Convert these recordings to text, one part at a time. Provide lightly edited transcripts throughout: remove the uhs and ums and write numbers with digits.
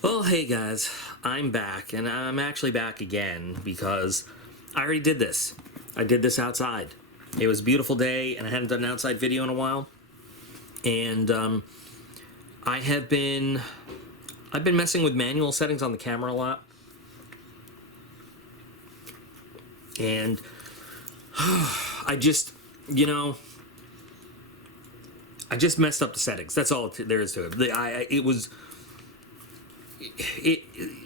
Well, hey guys, I'm back, and I'm actually back again because I already did this. I did this outside. It was a beautiful day, and I hadn't done an outside video in a while. And I've been messing with manual settings on the camera a lot, and I just messed up the settings. That's all there is to it.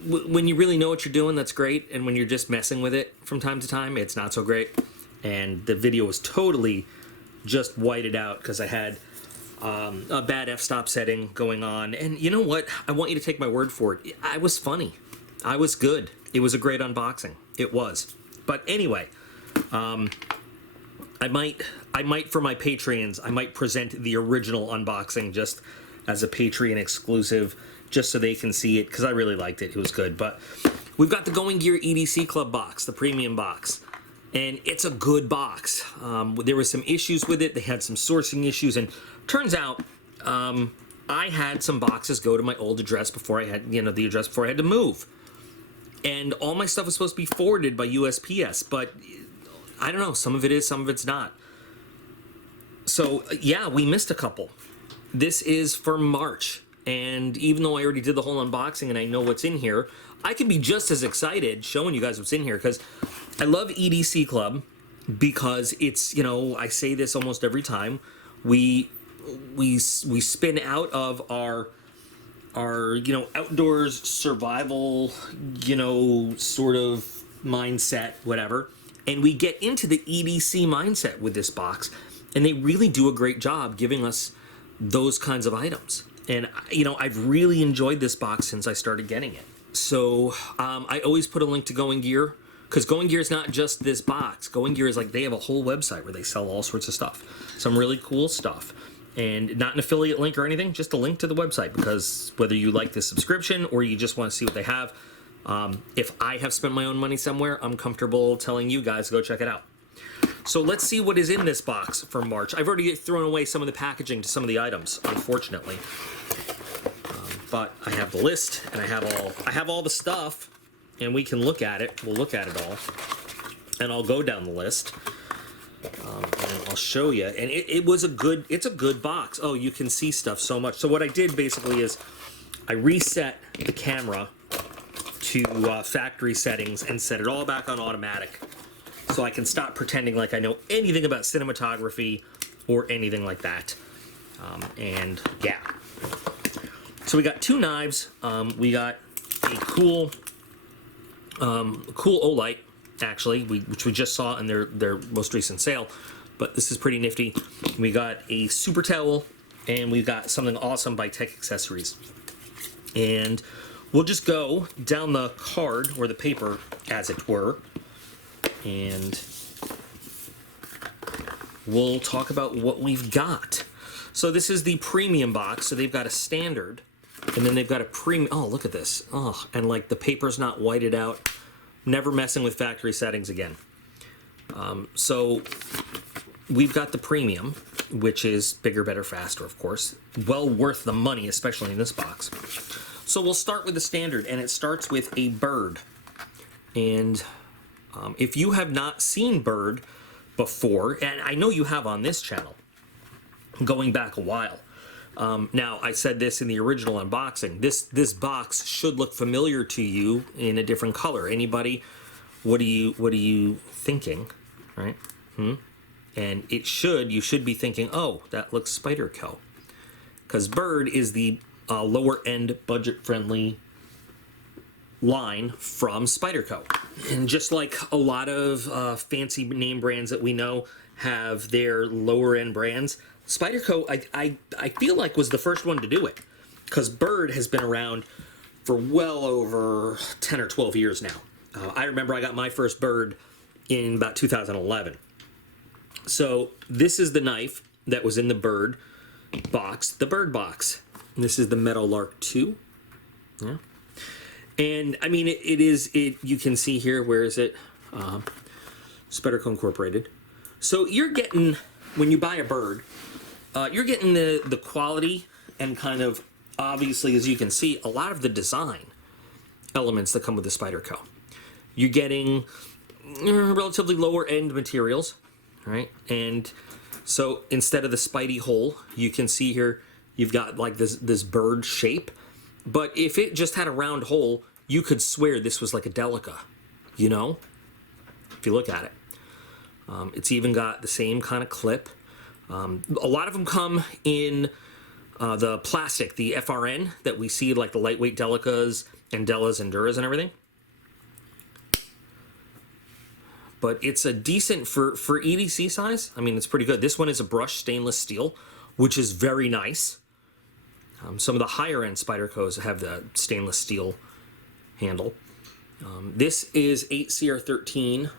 When you really know what you're doing, that's great, and when you're just messing with it from time to time, it's not so great. And the video was totally just whited out because I had a bad f-stop setting going on. And you know what? I want you to take my word for it. I was funny. I was good. It was a great unboxing. It was. But anyway, I might for my Patreons, I might present the original unboxing just as a Patreon exclusive, just so they can see it, because I really liked it. It was good. But we've got the Going Gear EDC Club box, the premium box, and it's a good box. There were some issues with it. They had some sourcing issues, and turns out I had some boxes go to my old address before I had, the address before I had to move. And all my stuff was supposed to be forwarded by USPS, but I don't know, some of it is, some of it's not. So yeah, we missed a couple. This is for March. And even though I already did the whole unboxing and I know what's in here, I can be just as excited showing you guys what's in here, because I love EDC Club, because it's, I say this almost every time, we spin out of our outdoors survival, sort of mindset, whatever, and we get into the EDC mindset with this box, and they really do a great job giving us those kinds of items. And, I've really enjoyed this box since I started getting it. So I always put a link to Going Gear, because Going Gear is not just this box. Going Gear is they have a whole website where they sell all sorts of stuff. Some really cool stuff. And not an affiliate link or anything, just a link to the website, because whether you like this subscription or you just want to see what they have, if I have spent my own money somewhere, I'm comfortable telling you guys to go check it out. So let's see what is in this box for March. I've already thrown away some of the packaging to some of the items, unfortunately. But I have the list, and I have all the stuff, and we can look at it. We'll look at it all, and I'll go down the list, and I'll show you. And it's a good box. Oh, you can see stuff so much. So what I did basically is I reset the camera to factory settings and set it all back on automatic, so I can stop pretending like I know anything about cinematography or anything like that. And yeah. So we got two knives. We got a cool Olight, actually, which we just saw in their most recent sale. But this is pretty nifty. We got a super towel, and we've got something awesome by Tech Accessories. And we'll just go down the card, or the paper, as it were, and we'll talk about what we've got. So this is the premium box. So they've got a standard, and then they've got a premium. Oh, look at this. Oh, and the paper's not whited out. Never messing with factory settings again. So we've got the premium, which is bigger, better, faster, of course. Well worth the money, especially in this box. So we'll start with the standard, and it starts with a bird. And if you have not seen Bird before, and I know you have on this channel, going back a while. Now, I said this in the original unboxing. This box should look familiar to you in a different color. Anybody? What are you thinking? Right? And you should be thinking, oh, that looks Spyderco, because Bird is the lower end, budget friendly line from Spyderco. And just like a lot of fancy name brands that we know have their lower end brands, Spyderco, I feel like, was the first one to do it, because Bird has been around for well over 10 or 12 years now. I remember I got my first Bird in about 2011. So this is the knife that was in the Bird box, the Bird box. And this is the Meadowlark 2. Yeah. And I mean, you can see here, where is it? Spyderco Incorporated. So you're getting, when you buy a Bird, you're getting the quality and kind of obviously, as you can see, a lot of the design elements that come with the Spyderco. You're getting relatively lower end materials, right? And so instead of the Spidey hole, you can see here you've got like this bird shape. But if it just had a round hole, you could swear this was like a Delica, you know? If you look at it. It's even got the same kind of clip. A lot of them come in the plastic, the FRN that we see, like the lightweight Delicas and Dellas and Duras and everything. But it's a decent, for EDC size, I mean, it's pretty good. This one is a brushed stainless steel, which is very nice. Some of the higher end Spydercos have the stainless steel handle. This is 8CR13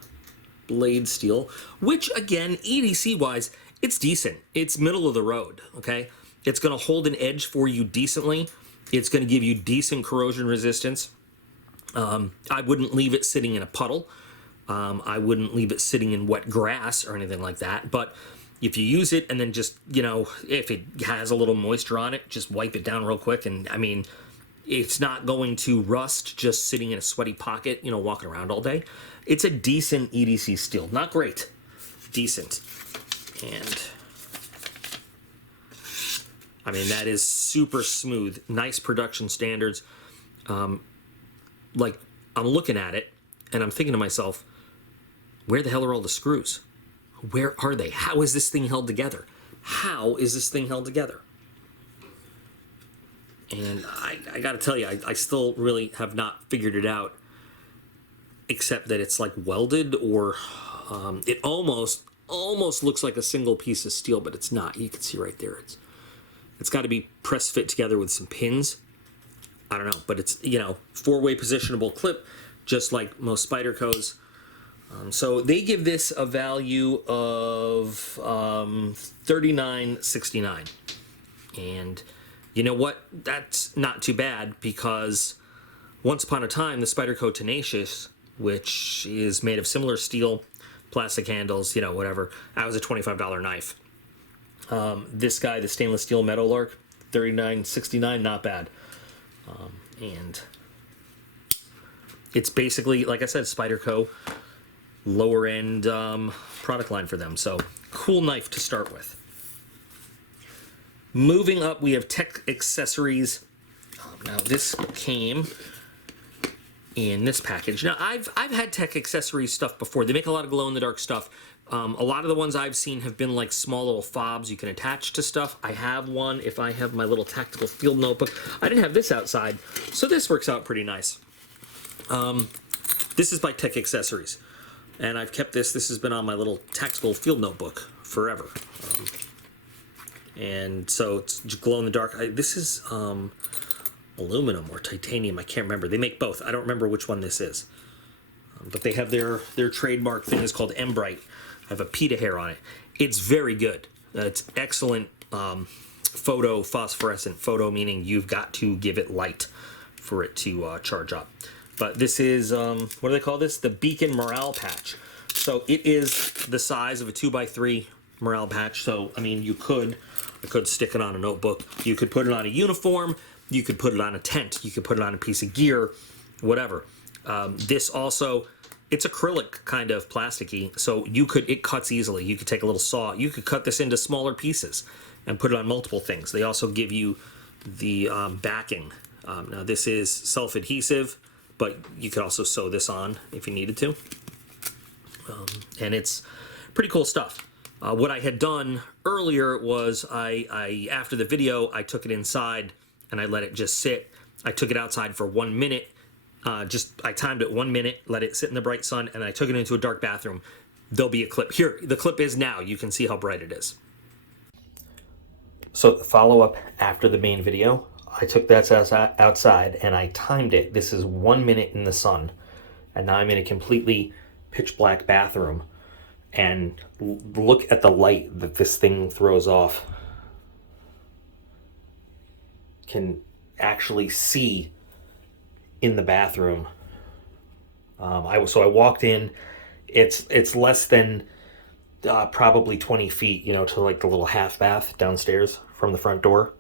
blade steel, which again, EDC wise, it's decent. It's middle of the road, okay? It's gonna hold an edge for you decently. It's gonna give you decent corrosion resistance. I wouldn't leave it sitting in a puddle. I wouldn't leave it sitting in wet grass or anything like that. But if you use it and then just, you know, if it has a little moisture on it, just wipe it down real quick. And I mean, it's not going to rust just sitting in a sweaty pocket, you know, walking around all day. It's a decent EDC steel. Not great, decent. And I mean, that is super smooth, nice production standards. Like, I'm looking at it and I'm thinking to myself, where the hell are all the screws? Where are they? How is this thing held together? How is this thing held together? And I gotta tell you, I still really have not figured it out, except that it's like welded, or it almost looks like a single piece of steel, but it's not. You can see right there. It's got to be press fit together with some pins. I don't know, but it's, you know, 4-way positionable clip, just like most Spydercos. So they give this a value of $39.69, and you know what? That's not too bad, because once upon a time, the Spyderco Tenacious, which is made of similar steel, plastic handles, you know, whatever, that was a $25 knife. This guy, the stainless steel Meadowlark, $39.69, not bad. And it's basically, like I said, Spyderco, lower end product line for them. So cool knife to start with. Moving up, we have tech accessories. Now this came in this package. Now I've had tech accessories stuff before. They make a lot of glow in the dark stuff. A lot of the ones I've seen have been like small little fobs you can attach to stuff. I have one if I have my little tactical field notebook. I didn't have this outside, so this works out pretty nice. This is by Tech Accessories, and I've kept this. This has been on my little tactical field notebook forever. And so it's glow in the dark. This is aluminum or titanium. I can't remember. They make both. I don't remember which one this is. But they have their trademark thing is called Embright. I have a pita hair on it. It's very good. It's excellent phosphorescent photo, meaning you've got to give it light for it to charge up. But this is, what do they call this? The Beacon Morale Patch. So it is the size of a 2x3 morale patch. So, I mean, I could stick it on a notebook. You could put it on a uniform. You could put it on a tent. You could put it on a piece of gear, whatever. This also, it's acrylic kind of plasticky, so it cuts easily. You could take a little saw. You could cut this into smaller pieces and put it on multiple things. They also give you the backing. Now this is self-adhesive, but you could also sew this on if you needed to. And it's pretty cool stuff. What I had done earlier was I after the video, I took it inside and I let it just sit. I took it outside for 1 minute. I timed it 1 minute, let it sit in the bright sun, and I took it into a dark bathroom. There'll be a clip. Here, the clip is now. You can see how bright it is. So the follow-up after the main video, I took that outside and I timed it. This is 1 minute in the sun, and now I'm in a completely pitch black bathroom. And look at the light that this thing throws off. Can actually see in the bathroom. So I walked in. It's less than probably 20 feet, you know, to like the little half bath downstairs from the front door.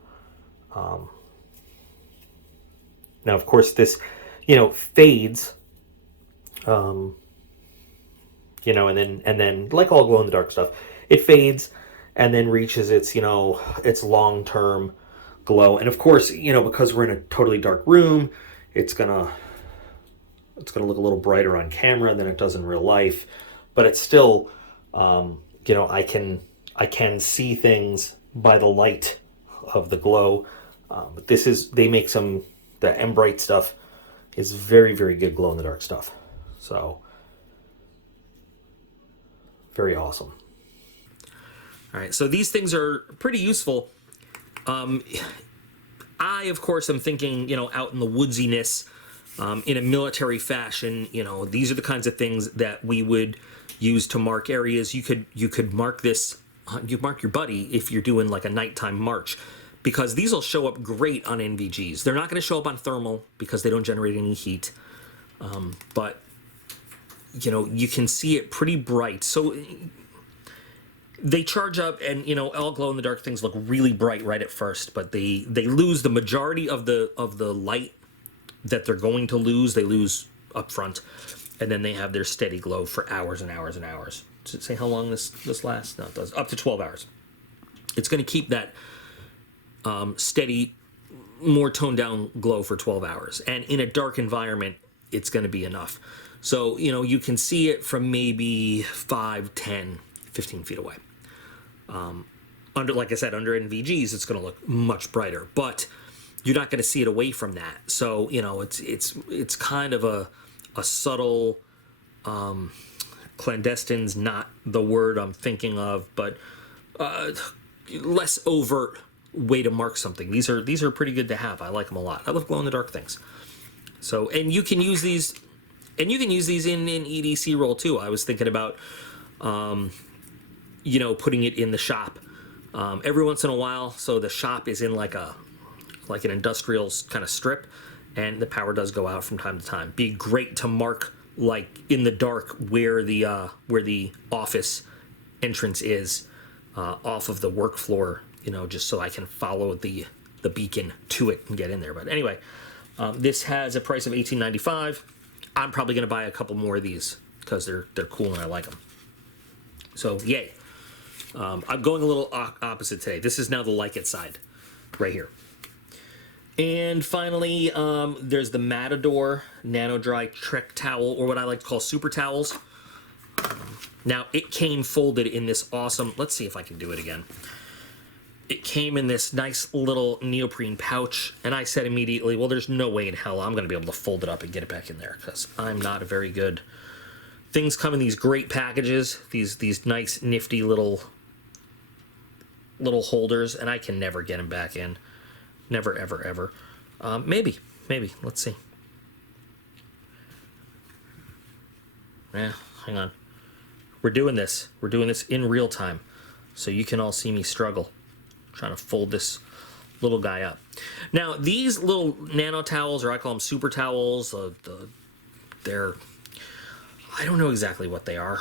Now, of course, this, fades, and then like all glow in the dark stuff, it fades and then reaches its, its long-term glow. And of course, because we're in a totally dark room, it's gonna look a little brighter on camera than it does in real life, but it's still, I can see things by the light of the glow. But they make the M-Bright stuff is very, very good glow in the dark stuff. So very awesome. All right, so these things are pretty useful. I, of course, am thinking, out in the woodsiness, in a military fashion. These are the kinds of things that we would use to mark areas. You could mark this. You mark your buddy if you're doing like a nighttime march, because these will show up great on NVGs. They're not going to show up on thermal because they don't generate any heat, but you can see it pretty bright. So they charge up, and all glow in the dark things look really bright right at first, but they lose the majority of the light that they're going to lose. They lose up front, and then they have their steady glow for hours and hours and hours. Does it say how long this lasts? No, it does. Up to 12 hours. It's going to keep that steady, more toned down glow for 12 hours. And in a dark environment, it's going to be enough. So, you can see it from maybe 5, 10, 15 feet away. Like I said, under NVGs, it's going to look much brighter, but you're not going to see it away from that. So, it's kind of a subtle, clandestine's not the word I'm thinking of, but less overt way to mark something. These are pretty good to have. I like them a lot. I love glow in the dark things. So, and you can use these in EDC roll too. I was thinking about putting it in the shop every once in a while. So the shop is in like an industrial kind of strip, and the power does go out from time to time. Be great to mark like in the dark where the office entrance is off of the work floor, just so I can follow the beacon to it and get in there. But anyway, this has a price of $18.95. I'm probably going to buy a couple more of these because they're cool and I like them. So yay. I'm going a little opposite today. This is now the like it side right here. And finally, there's the Matador Nano Dry Trek Towel, or what I like to call super towels. Now, it came folded in this awesome, let's see if I can do it again. It came in this nice little neoprene pouch, and I said immediately, well, there's no way in hell I'm going to be able to fold it up and get it back in there, because I'm not a very good... Things come in these great packages, these nice, nifty little holders, and I can never get them back in. Never, ever, ever. Maybe. Let's see. Yeah, hang on. We're doing this. We're doing this in real time, so you can all see me struggle trying to fold this little guy up. Now, these little nano towels, or I call them super towels, they're... I don't know exactly what they are,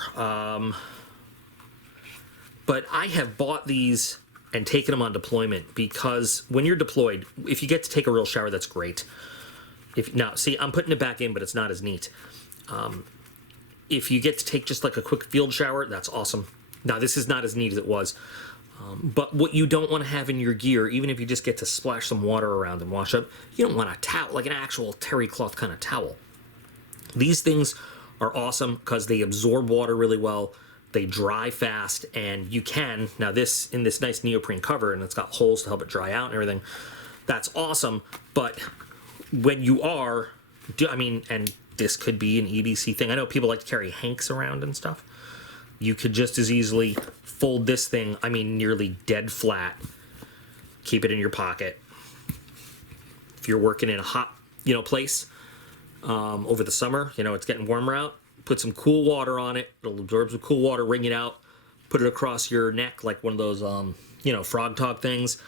but I have bought these and taken them on deployment, because when you're deployed, if you get to take a real shower, that's great. Now, see, I'm putting it back in, but it's not as neat. If you get to take just like a quick field shower, that's awesome. Now, this is not as neat as it was. But what you don't want to have in your gear, even if you just get to splash some water around and wash up, you don't want a towel, like an actual terry cloth kind of towel. These things are awesome because they absorb water really well. They dry fast, and you can, now this, in this nice neoprene cover, and it's got holes to help it dry out and everything, that's awesome, but when you are, and this could be an EDC thing. I know people like to carry hanks around and stuff. You could just as easily fold this thing, nearly dead flat, keep it in your pocket. If you're working in a hot, place, over the summer, it's getting warmer out, put some cool water on it. It'll absorb some cool water, wring it out, put it across your neck like one of those, frog talk things.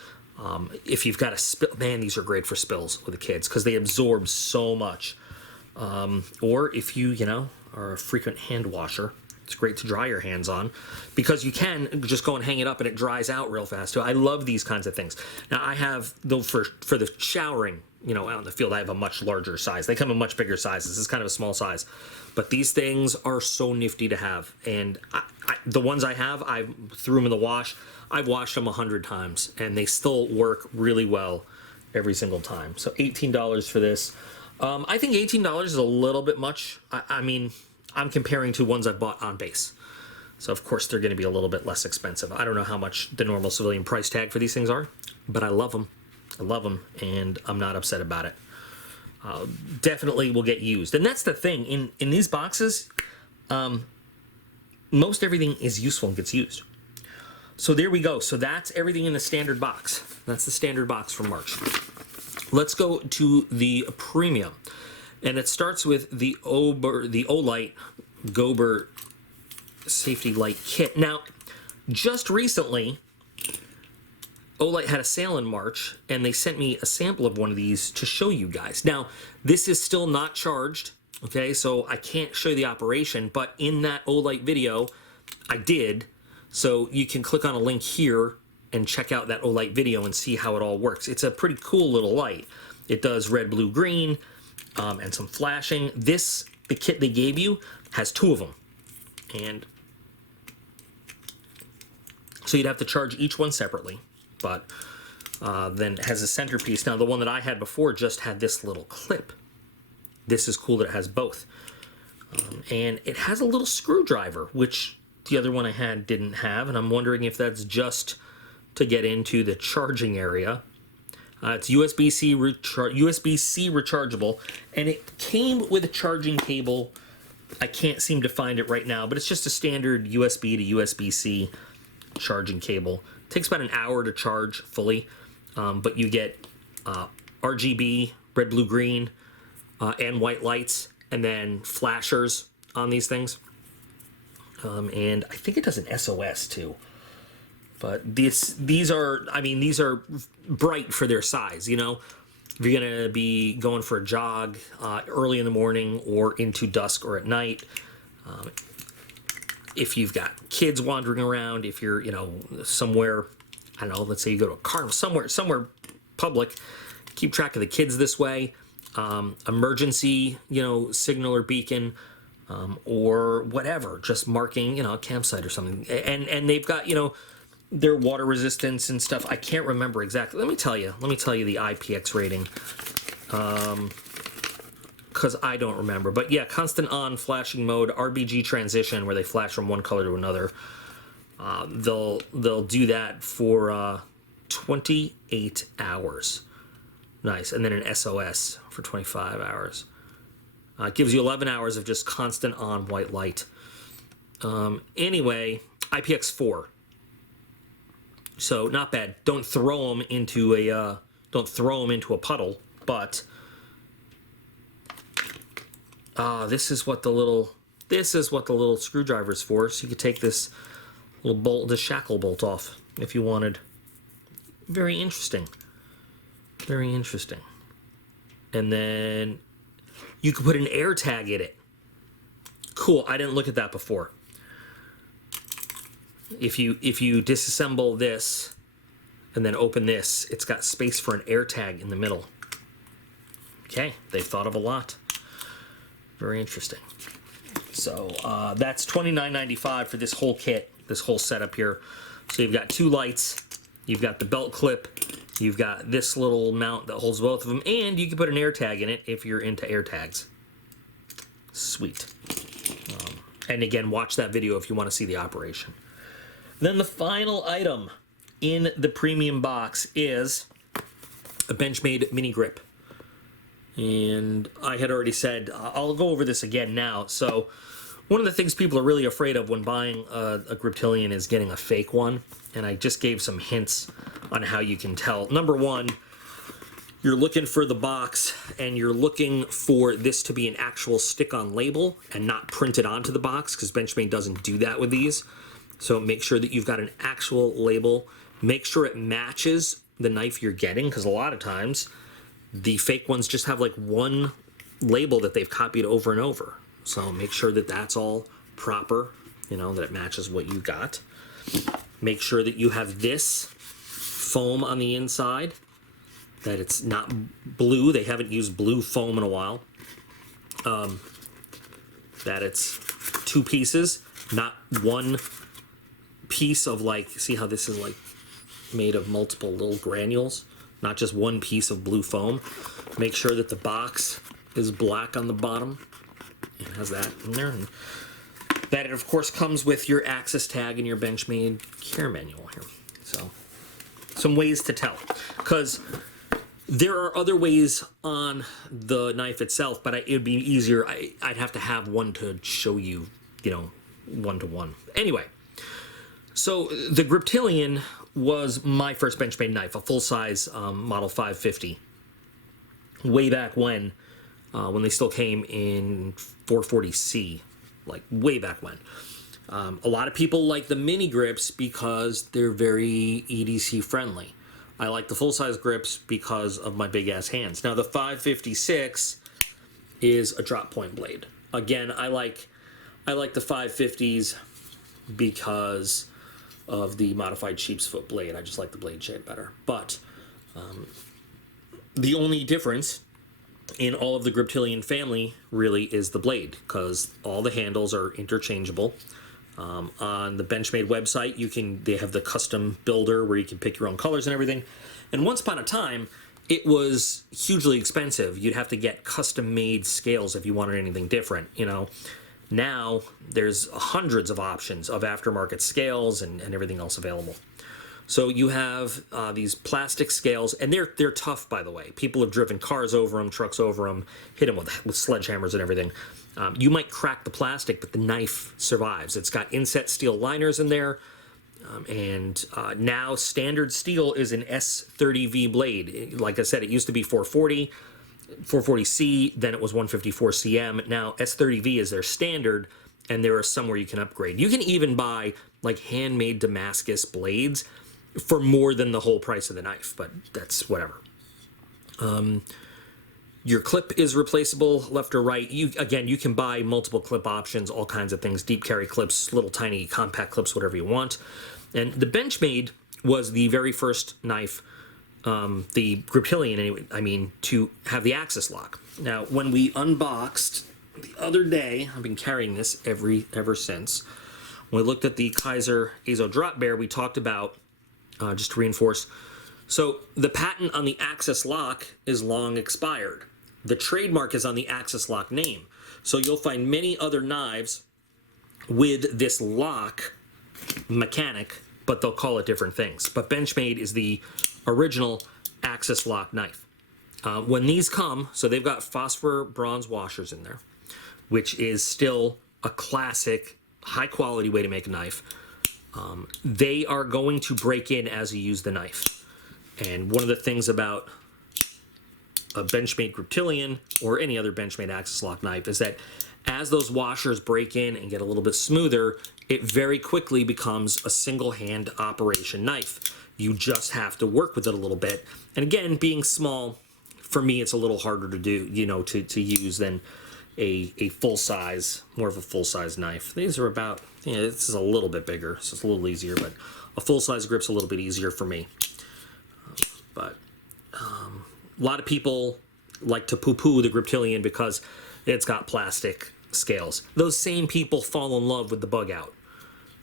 If you've got a spill, man, these are great for spills with the kids because they absorb so much. Or if you, are a frequent hand washer, It's great to dry your hands on because you can just go and hang it up and it dries out real fast too. I love these kinds of things. Now I have, though, for the showering, you know, out in the field, I have a much larger size. They come in much bigger sizes. This is kind of a small size. But these things are so nifty to have. And the ones I have, I threw them in the wash. I've washed them 100 times and they still work really well every single time. So $18 for this. I think $18 is a little bit much. I mean, I'm comparing to ones I've bought on base. So of course they're going to be a little bit less expensive. I don't know how much the normal civilian price tag for these things are, but I love them. I love them and I'm not upset about it. Definitely will get used. And that's the thing. In these boxes, most everything is useful and gets used. So there we go. So that's everything in the standard box. That's the standard box from March. Let's go to the premium. And it starts with the Olight Gober Safety Light Kit. Now, just recently, Olight had a sale in March, and they sent me a sample of one of these to show you guys. Now, this is still not charged, okay? So I can't show you the operation, but in that Olight video, I did. So you can click on a link here and check out that Olight video and see how it all works. It's a pretty cool little light. It does red, blue, green, and some flashing. The kit they gave you, has 2 of them. And so you'd have to charge each one separately, but then it has a centerpiece. Now, the one that I had before just had this little clip. This is cool that it has both. And it has a little screwdriver, which the other one I had didn't have, and I'm wondering if that's just to get into the charging area. It's USB-C rechargeable, and it came with a charging cable. I can't seem to find it right now, but it's just a standard USB to USB-C charging cable. It takes about an hour to charge fully, but you get RGB, red, blue, green, and white lights, and then flashers on these things. And I think it does an SOS too. But these are, I mean, these are bright for their size, you know. If you're going to be going for a jog early in the morning or into dusk or at night, if you've got kids wandering around, if you're, you know, somewhere, I don't know, let's say you go to a car, somewhere public, keep track of the kids this way. Emergency, you know, signal or beacon, or whatever, just marking, you know, a campsite or something. And they've got, you know, their water resistance and stuff. I can't remember exactly. Let me tell you the IPX rating, because I don't remember. But yeah, constant on flashing mode, RBG transition, where they flash from one color to another. They'll do that for 28 hours. Nice. And then an SOS for 25 hours. It gives you 11 hours of just constant on white light. Anyway, IPX4. So not bad. Don't throw them into a puddle. But this is what the little screwdriver is for. So you could take this little bolt, the shackle bolt off if you wanted. Very interesting. Very interesting. And then you could put an air tag in it. Cool. I didn't look at that before. If you disassemble this and then open this, it's got space for an air tag in the middle. Okay, they've thought of a lot. Very interesting. So that's $29.95 for this whole kit, this whole setup here. So you've got 2 lights, you've got the belt clip, you've got this little mount that holds both of them, and you can put an air tag in it if you're into air tags. Sweet. And again, watch that video if you want to see the operation. Then the final item in the premium box is a Benchmade mini grip. And I had already said, I'll go over this again now. So one of the things people are really afraid of when buying a Griptilian is getting a fake one. And I just gave some hints on how you can tell. Number one, you're looking for the box and you're looking for this to be an actual stick-on label and not printed onto the box, because Benchmade doesn't do that with these. So make sure that you've got an actual label. Make sure it matches the knife you're getting, because a lot of times the fake ones just have like one label that they've copied over and over. So make sure that that's all proper. you know, that it matches what you got. Make sure that you have this foam on the inside, that it's not blue. They haven't used blue foam in a while. That it's 2 pieces, not one piece of, like, see how this is like made of multiple little granules, not just one piece of blue foam. Make sure that the box is black on the bottom. It has that in there. And that it, of course, comes with your access tag and your Benchmade care manual here. So, some ways to tell. Because there are other ways on the knife itself, but it would be easier. I'd have to have one to show you, you know, one-to-one. Anyway, so the Griptilian was my first Benchmade knife, a full-size Model 550. Way back when they still came in 440C, like way back when. A lot of people like the mini grips because they're very EDC friendly. I like the full-size grips because of my big-ass hands. Now, the 556 is a drop point blade. Again, I like the 550s because of the modified sheep's foot blade. I just like the blade shape better. But the only difference in all of the Griptilian family really is the blade, because all the handles are interchangeable. On the Benchmade website, they have the custom builder where you can pick your own colors and everything. And once upon a time, it was hugely expensive. You'd have to get custom-made scales if you wanted anything different, you know. Now, there's hundreds of options of aftermarket scales and everything else available. So you have these plastic scales, and they're tough, by the way. People have driven cars over them, trucks over them, hit them with sledgehammers and everything. You might crack the plastic, but the knife survives. It's got inset steel liners in there, and now standard steel is an S30v Blade. Like I said, it used to be 440C, then it was 154cm. Now S30v is their standard, and there are some where you can upgrade. You can even buy like handmade Damascus blades for more than the whole price of the knife, but that's whatever. Your clip is replaceable left or right. You can buy multiple clip options, all kinds of things, deep carry clips, little tiny compact clips, whatever you want. And the Benchmade was the very first knife, the Griptilian anyway, to have the axis lock. Now, when we unboxed the other day, I've been carrying this ever since. When we looked at the Kaiser Azo Drop Bear, we talked about, just to reinforce, so the patent on the axis lock is long expired. The trademark is on the axis lock name. So you'll find many other knives with this lock mechanic, but they'll call it different things. But Benchmade is the original axis lock knife. When these come, so they've got phosphor bronze washers in there, which is still a classic, high-quality way to make a knife. They are going to break in as you use the knife. And one of the things about a Benchmade Griptilian or any other Benchmade axis lock knife is that as those washers break in and get a little bit smoother, it very quickly becomes a single-hand operation knife. You just have to work with it a little bit. And again, being small, for me, it's a little harder to do, to use than a full-size, more of a full-size knife. These are about, this is a little bit bigger, so it's a little easier, but a full-size grip's a little bit easier for me. But a lot of people like to poo-poo the Griptilian because it's got plastic scales. Those same people fall in love with the bug out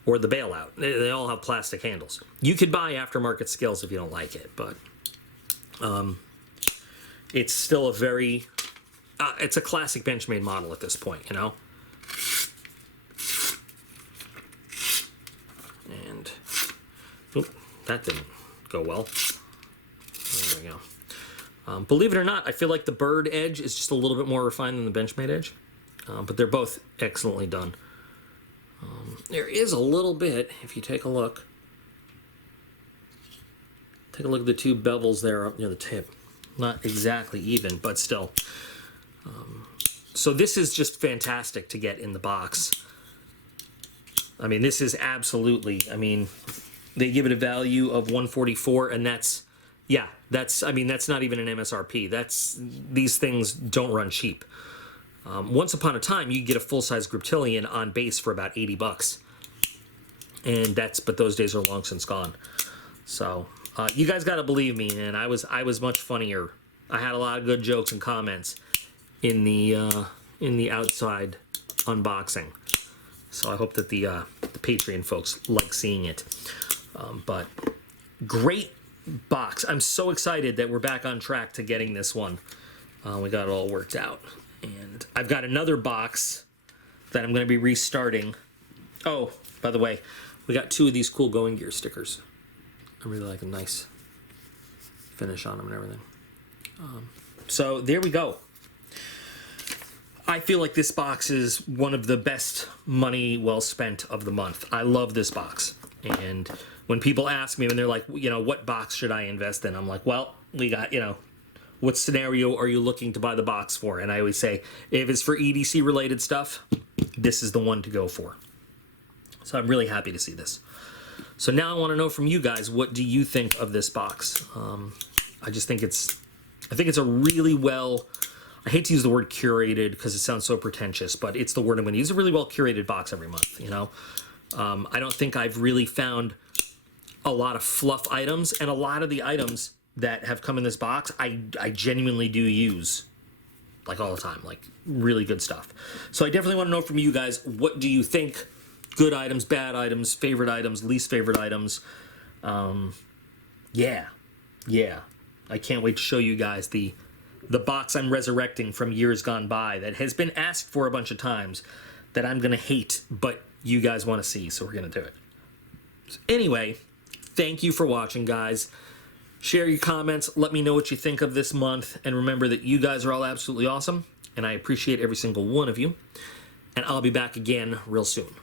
or the bailout. They all have plastic handles. You could buy aftermarket scales if you don't like it, but it's still a very, it's a classic Benchmade model at this point, And that didn't go well. There we go. Believe it or not, I feel like the bird edge is just a little bit more refined than the Benchmade edge, but they're both excellently done. There is a little bit, if you take a look at the two bevels there up near the tip. Not exactly even, but still. So this is just fantastic to get in the box. This is absolutely, they give it a value of $144, and that's not even an MSRP. These things don't run cheap. Once upon a time, you could get a full-size Griptilian on base for about $80. And but those days are long since gone. So you guys got to believe me, man. I was much funnier. I had a lot of good jokes and comments in the outside unboxing. So I hope that the Patreon folks like seeing it. But great box. I'm so excited that we're back on track to getting this one. We got it all worked out. And I've got another box that I'm going to be restarting. Oh, by the way, we got 2 of these cool Going Gear stickers. I really like a nice finish on them and everything. So there we go. I feel like this box is one of the best money well spent of the month. I love this box. And when people ask me, when they're like, you know, what box should I invest in? I'm like, well, we got, you know, what scenario are you looking to buy the box for? And I always say, if it's for EDC related stuff, this is the one to go for. So I'm really happy to see this. So now I want to know from you guys, what do you think of this box? I just think it's a really well, I hate to use the word curated because it sounds so pretentious, but it's the word I'm going to use. A really well curated box every month, you know? I don't think I've really found a lot of fluff items, and a lot of the items that have come in this box, I genuinely do use, like, all the time, like, really good stuff. So I definitely want to know from you guys, what do you think? Good items, bad items, favorite items, least favorite items. Yeah. I can't wait to show you guys the box I'm resurrecting from years gone by that has been asked for a bunch of times that I'm going to hate, but you guys want to see, so we're going to do it. So anyway, thank you for watching, guys. Share your comments. Let me know what you think of this month. And remember that you guys are all absolutely awesome, and I appreciate every single one of you. And I'll be back again real soon.